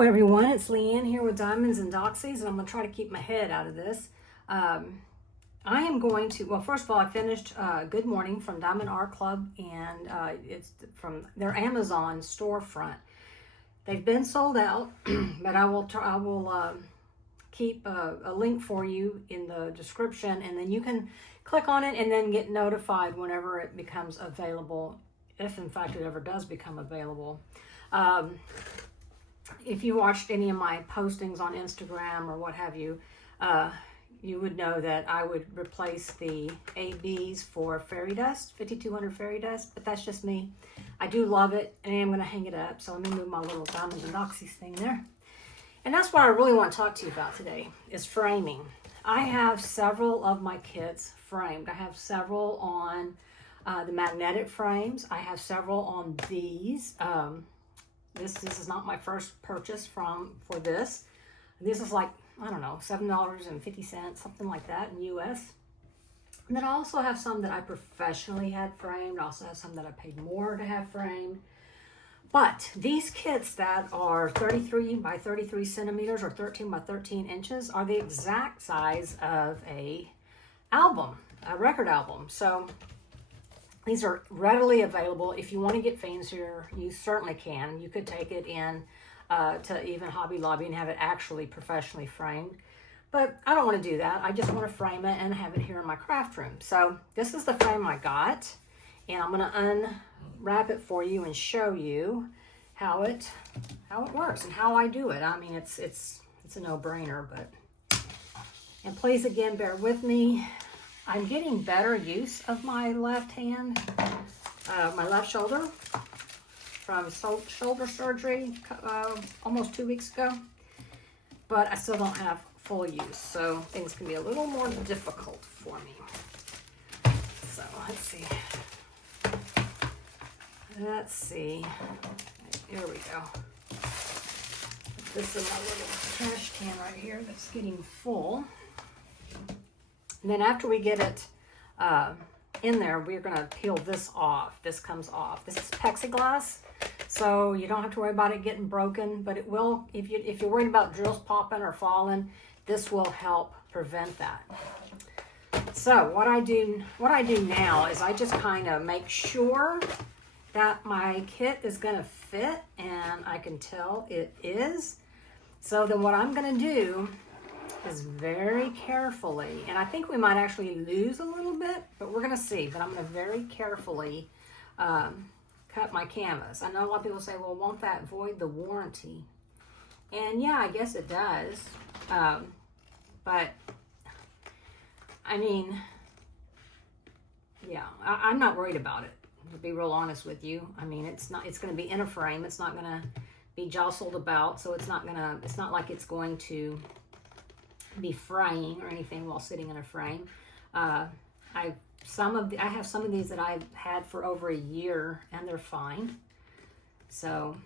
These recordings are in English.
Hello everyone, it's Leanne here with Diamonds and Doxies, and I'm going to try to keep my head out of this. I am going to, well, first of all, I finished Good Morning from Diamond Art Club, and it's from their Amazon storefront. They've been sold out, but I will keep a link for you in the description, and then you can click on it and then get notified whenever it becomes available, if in fact it ever does become available. If you watched any of my postings on Instagram or what have you, you would know that I would replace the ABs for fairy dust, 5200 fairy dust, but that's just me. I do love it, and I'm going to hang it up. So let me move my little Diamonds and Doxies thing there. And that's what I really want to talk to you about today, is framing. I have several of my kits framed. I have several on the magnetic frames. I have several on these. This is not my first purchase for this. This is like, I don't know, $7.50, something like that in US. And then I also have some that I professionally had framed. I also have some that I paid more to have framed. But these kits that are 33 by 33 centimeters or 13 by 13 inches are the exact size of a record album. So these are readily available. If you want to get fancier, you certainly can. You could take it in to even Hobby Lobby and have it actually professionally framed. But I don't want to do that. I just want to frame it and have it here in my craft room. So this is the frame I got, and I'm going to unwrap it for you and show you how it works and how I do it. I mean, it's a no-brainer, and please again bear with me. I'm getting better use of my left hand, my left shoulder, from shoulder surgery almost 2 weeks ago, but I still don't have full use, so things can be a little more difficult for me. So let's see, here we go. This is my little trash can right here that's getting full. And then after we get it in there, we're going to peel this off. This comes off. This is plexiglass, so you don't have to worry about it getting broken, but it will, if you're worried about drills popping or falling, this will help prevent that. So what I do now is I just kind of make sure that my kit is going to fit, and I can tell it is. So then what I'm going to do is very carefully, and I think we might actually lose a little bit, but we're going to see. But I'm going to very carefully cut my canvas. I know a lot of people say, well, won't that void the warranty? And yeah, I guess it does. But I mean, yeah, I'm not worried about it, to be real honest with you. I mean, it's going to be in a frame. It's not going to be jostled about, so it's not like it's going to be fraying or anything while sitting in a frame. I have some of these that I've had for over a year, and they're fine. So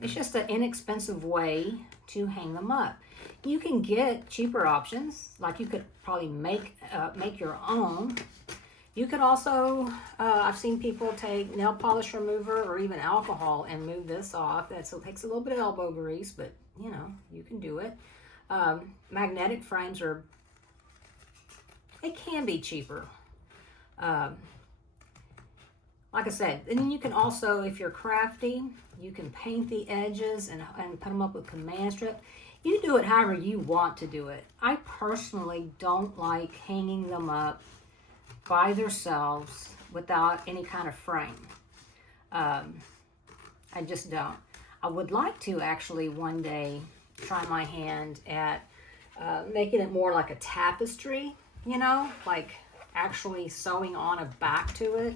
it's just an inexpensive way to hang them up. You can get cheaper options, like you could probably make your own. You could also, I've seen people take nail polish remover or even alcohol and move this off. That still takes a little bit of elbow grease, but you know, you can do it. Magnetic frames they can be cheaper. Like I said, and then you can also, if you're crafty, you can paint the edges and put them up with command strip. You do it however you want to do it. I personally don't like hanging them up by themselves without any kind of frame. I just don't. I would like to actually one day try my hand at making it more like a tapestry, you know, like actually sewing on a back to it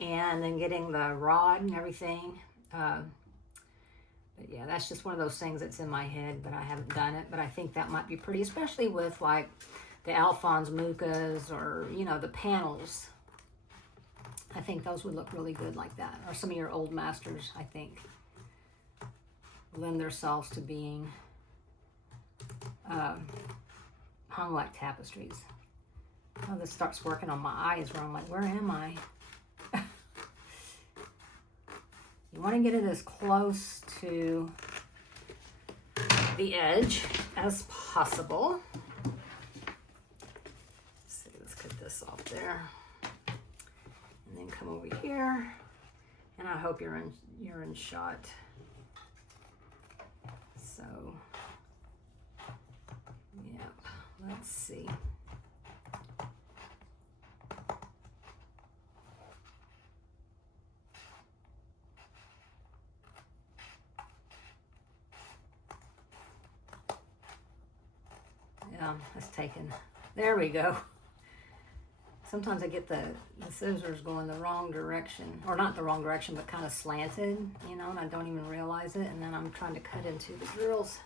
and then getting the rod and everything. But yeah, that's just one of those things that's in my head, but I haven't done it. But I think that might be pretty, especially with like the Alphonse Muchas or, you know, the panels. I think those would look really good like that. Or some of your old masters, I think, lend themselves to being hung like tapestries. Oh, this starts working on my eyes where I'm like, where am I? You want to get it as close to the edge as possible. Let's see, let's cut this off there. And then come over here. And I hope you're in shot. So, yep, let's see. Yeah, it's taken. There we go. Sometimes I get the scissors going the wrong direction, or not the wrong direction, but kind of slanted, you know, and I don't even realize it, and then I'm trying to cut into the drills.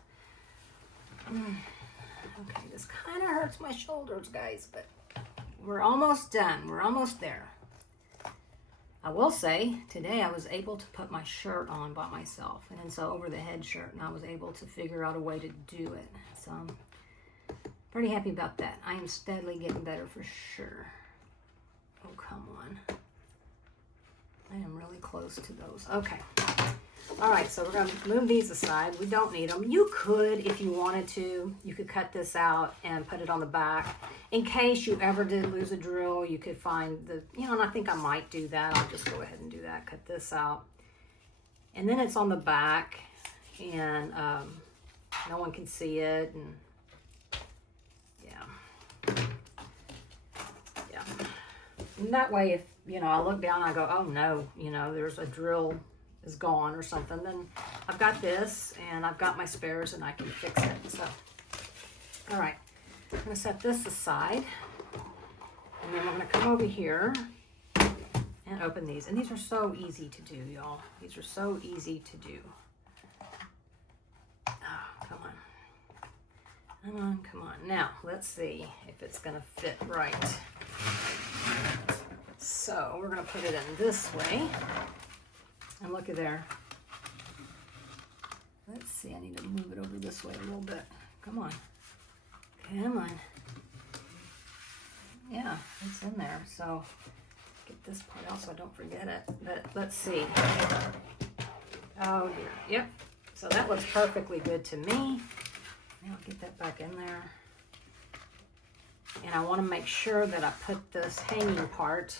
Okay, this kind of hurts my shoulders, guys, but we're almost done. We're almost there. I will say, today I was able to put my shirt on by myself, and then so over the head shirt, and I was able to figure out a way to do it. So I'm pretty happy about that. I am steadily getting better for sure. Oh, come on. I am really close to those. Okay. All right, so we're going to move these aside. We don't need them. You could, if you wanted to, you could cut this out and put it on the back. In case you ever did lose a drill, you could find the, you know, and I think I might do that. I'll just go ahead and do that. Cut this out. And then it's on the back, and no one can see it. And And that way, if, you know, I look down and I go, oh no, you know, there's a drill is gone or something, then I've got this and I've got my spares and I can fix it. So, all right, I'm going to set this aside, and then I'm going to come over here and open these. And these are so easy to do, y'all. These are so easy to do. Oh, come on. Come on, come on. Now, let's see if it's going to fit right. So we're going to put it in this way, and look at there. Let's see, I need to move it over this way a little bit. Come on. Come on. Yeah, it's in there. So get this part out so I don't forget it. But let's see. Oh dear. Yep. So that looks perfectly good to me. Now I'll get that back in there. And I want to make sure that I put this hanging part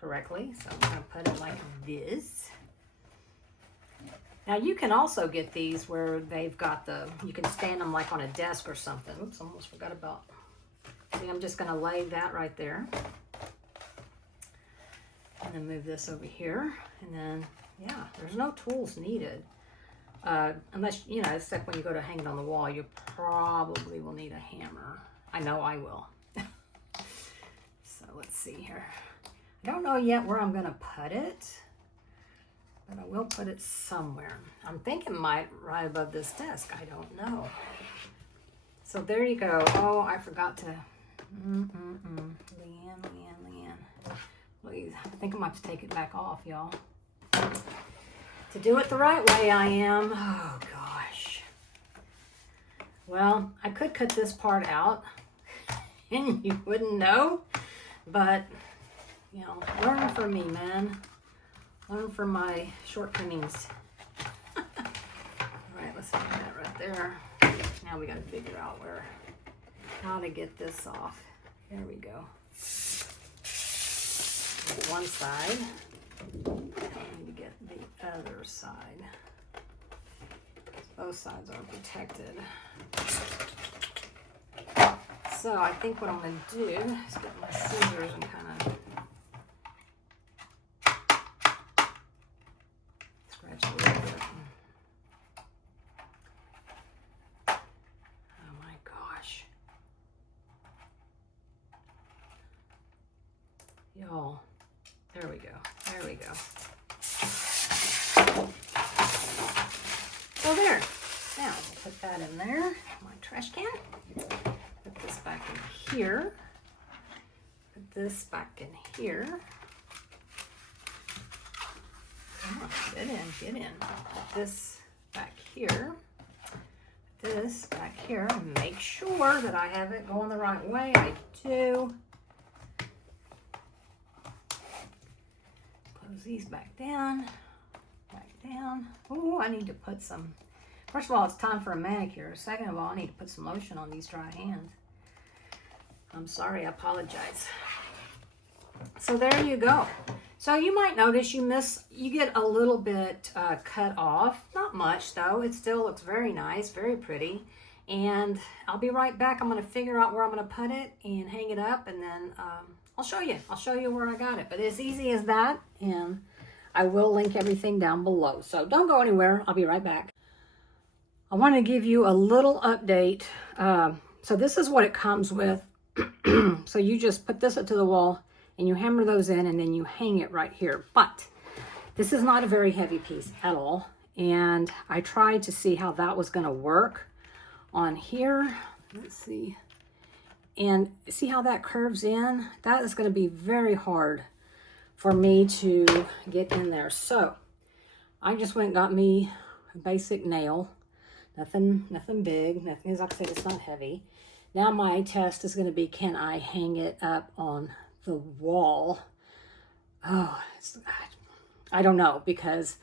correctly. So I'm going to put it like this. Now you can also get these where they've got you can stand them like on a desk or something. Oops, I almost forgot about. See, I'm just going to lay that right there. And then move this over here. And then, yeah, there's no tools needed. Unless, you know, except when you go to hang it on the wall, you probably will need a hammer. I know I will. So let's see here. I don't know yet where I'm going to put it, but I will put it somewhere. I'm thinking right above this desk. I don't know. So there you go. Oh, I forgot to. Leanne. Please, I think I'm going to have to take it back off, y'all. To do it the right way, I am. Oh, gosh. Well, I could cut this part out, and you wouldn't know, but, you know, learn from me, man. Learn from my shortcomings. All right, let's put that right there. Now we got to figure out how to get this off. There we go. One side. Now I need to get the other side. Both sides are protected. So I think what I'm going to do is get my scissors and kind of scratch a little bit. Oh my gosh. Y'all, there we go. There we go. So there. Now we'll put that in there. My trash can. Put this back in here. Put this back in here. Come on, get in. Put this back here. Put this back here, and make sure that I have it going the right way. I do. Close these back down. Oh, I need to put some First of all, it's time for a manicure. Second of all, I need to put some lotion on these dry hands. I'm sorry, I apologize. So there you go. So you might notice you get a little bit cut off. Not much though. It still looks very nice, very pretty. And I'll be right back. I'm going to figure out where I'm going to put it and hang it up, and then I'll show you. I'll show you where I got it. But it's easy as that, and I will link everything down below. So don't go anywhere. I'll be right back. I want to give you a little update. So this is what it comes with. So you just put this up to the wall and you hammer those in, and then you hang it right here. But this is not a very heavy piece at all. And I tried to see how that was going to work on here. Let's see. And see how that curves in? That is going to be very hard for me to get in there. So I just went and got me a basic nail. Nothing big. Nothing, like I said, it's not heavy. Now my test is going to be, can I hang it up on the wall? Oh, I don't know, because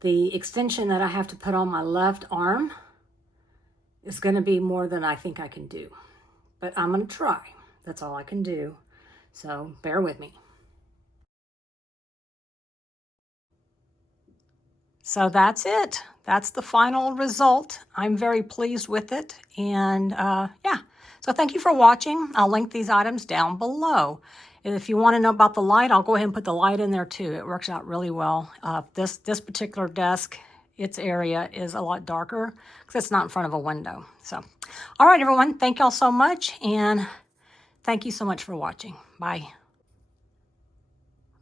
the extension that I have to put on my left arm is going to be more than I think I can do. But I'm going to try. That's all I can do. So bear with me. So that's it. That's the final result. I'm very pleased with it. And yeah, so thank you for watching. I'll link these items down below. If you want to know about the light, I'll go ahead and put the light in there too. It works out really well. This particular desk, its area is a lot darker because it's not in front of a window. So, all right, everyone. Thank y'all so much. And thank you so much for watching. Bye.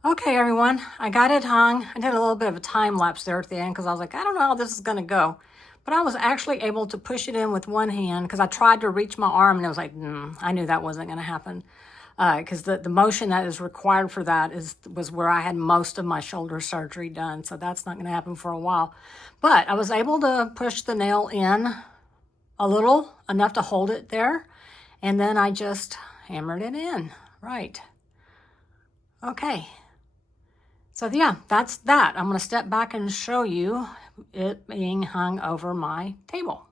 Okay, everyone, I got it hung. I did a little bit of a time lapse there at the end because I was like, I don't know how this is going to go. But I was actually able to push it in with one hand because I tried to reach my arm and it was like, I knew that wasn't going to happen. Because the motion that is required for that was where I had most of my shoulder surgery done. So that's not going to happen for a while. But I was able to push the nail in a little, enough to hold it there. And then I just hammered it in. Right. Okay. So yeah, that's that. I'm going to step back and show you it being hung over my table.